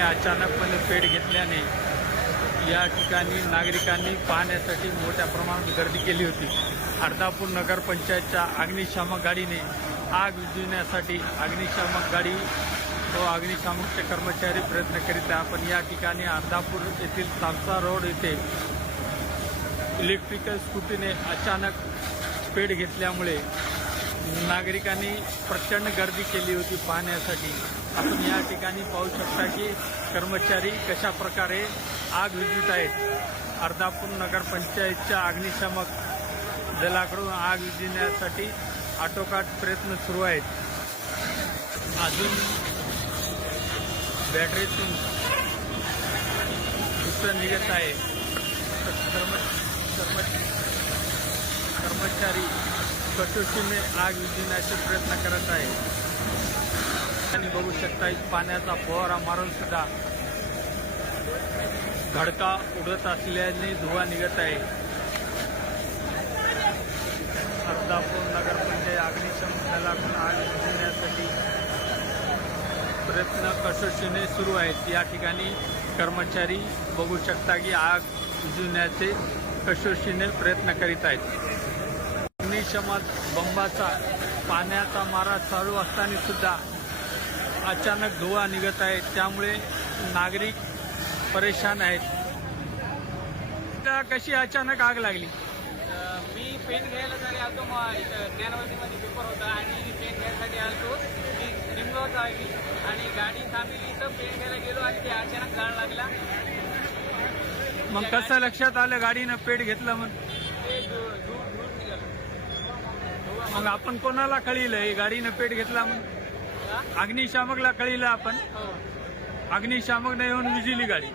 अचानकपणे पेट घेतल्याने या ठिकाणी नागरिकांनी पाहण्यासाठी मोठ्या प्रमाणात गर्दी केली होती. अर्धापूर नगरपंचायतच्या अग्निशामक गाडीने आग विझविण्यासाठी अग्निशामक गाडी व अग्निशामकचे कर्मचारी प्रयत्न करीत आहे पण या ठिकाणी अर्धापूर येथील तामसा रोड येथे इलेक्ट्रिकल स्कूटीने अचानक पेट घेतल्यामुळे नागरिकांनी प्रचंड गर्दी केली होती पाहण्यासाठी. आपण या ठिकाणी पाहू शकता की कर्मचारी कशा प्रकारे आग विझवित आहेत. अर्धापूर नगरपंचायतच्या अग्निशामक दलाकडून आग विझविण्यासाठी आटोकाट प्रयत्न सुरू आहेत. अजून बॅटरीतून दुसरं निघत आहे. कर्म कर्मचारी कसोशीने आग विझण्याचे प्रयत्न करत आहे. आणि बघू शकता पाण्याचा फवारा मारून सुद्धा घडका उडत असल्याने धुवा निघत आहे. अर्धापूर नगरपंचायत अग्निशमन दलाकडून आग विझण्यासाठी प्रयत्न कसोशीने सुरू आहेत. या ठिकाणी कर्मचारी बघू शकता की आग विझविण्याचे कसोशीने प्रयत्न करीत आहेत. अग्निशमन बंबाचा पाण्याचा मारा चालू असताना सुद्धा अचानक धुवा निघत आहे. त्यामुळे नागरिक परेशान आहेत. कशी अचानक आग लागली? मी पेन घ्यायला जरी इथं ज्ञानवादीमध्ये पेपर होता आणि पेन घ्यायसाठी आलतो. मी निमगावचा आहे. मी आणि गाडी थांबली तर पेन घ्यायला गेलो आणि ते अचानक जाळ लागला. मग कसं लक्षात आलं गाडीनं पेट घेतलं मग मग आपण कोणाला कळीलं? हे गाडीनं पेट घेतला मग? अग्निशामकला कळीलं आपण? हो. अग्निशामकने येऊन विझिली गाडी.